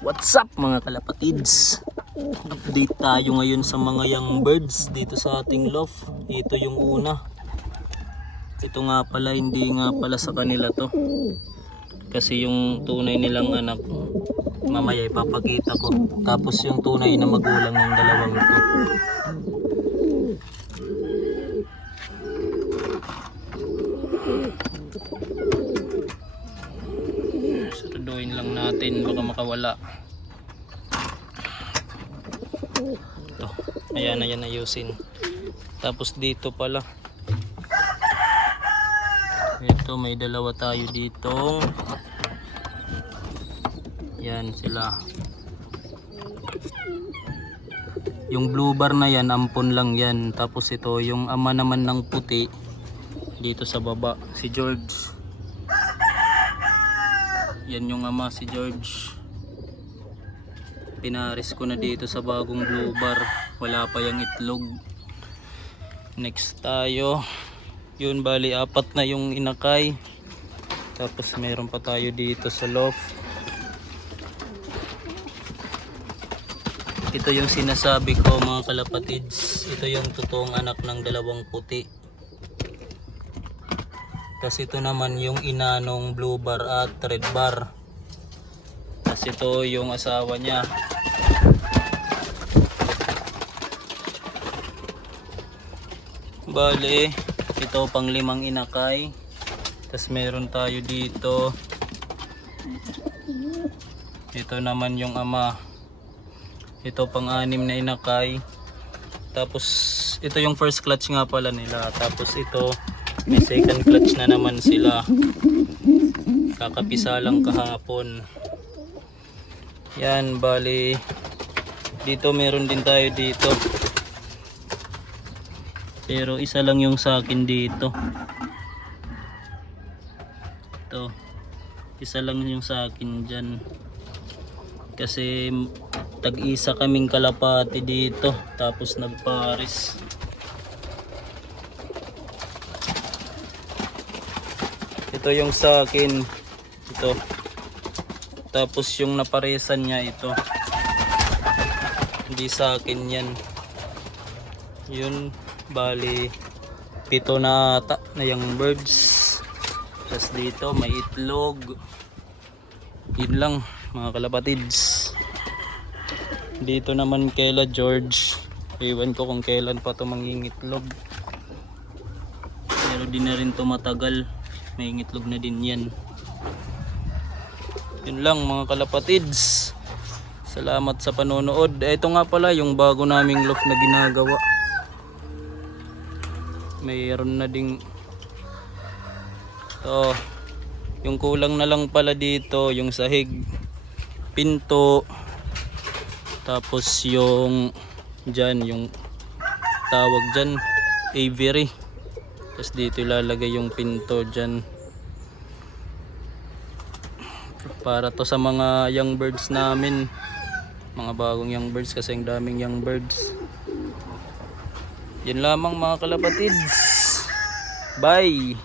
What's up mga kalapatids? Update tayo ngayon sa mga young birds dito sa ating loft. Ito yung una. Ito nga pala, hindi nga pala sa kanila to. Kasi yung tunay nilang anak, mamaya ipapakita ko. Tapos yung tunay na magulang ng dalawang ito. Saraduhin lang natin, baka makawala. Ito, ayan ayusin. Tapos dito pala, ito may dalawa tayo dito. Yan sila. Yung blue bar na yan, ampon lang yan. Tapos ito, yung ama naman ng puti dito sa baba, si George. Yan yung ama, si George. Pinaris ko na dito sa bagong blue bar. Wala pa yung itlog. Next tayo. Yun, bali apat na yung inakay. Tapos meron pa tayo dito sa loft. Ito yung sinasabi ko mga kalapatids. Ito yung totoong anak ng dalawang puti. Kasi ito naman yung inanong blue bar at red bar. Kasi ito yung asawa niya. Bale, ito pang limang inakay. Tapos meron tayo dito. Ito naman yung ama. Ito pang anim na inakay. Tapos ito yung first clutch nga pala nila. Tapos ito may second clutch na naman sila. Kakapisa lang kahapon. Yan, bali dito meron din tayo dito. Pero isa lang yung sa akin dito. Ito, isa lang yung sa akin dyan. Kasi tag-isa kaming kalapati dito. Tapos nagparis. Ito yung sa akin. Ito. Tapos yung naparesan niya ito. Hindi sa akin yan. Yun. Bali 7 na ata na yung birds. Tapos dito may itlog. Yun lang mga kalapatids. Dito naman kaila George. Ewan ko kung kailan pa ito mangingitlog. Pero di na rin ito matagal. May ngitlog na din yan. Yun lang mga kalapatids. Salamat sa panonood. Ito nga pala yung bago naming loft na ginagawa. Mayroon na ding to. Yung kulang na lang pala dito yung sahig, pinto, tapos yung dyan, yung tawag dyan aviary. Tapos dito ilalagay yung pinto dyan. Para to sa mga young birds namin. Mga bagong young birds kasi ang daming young birds. Yan lamang mga kalapatids. Bye!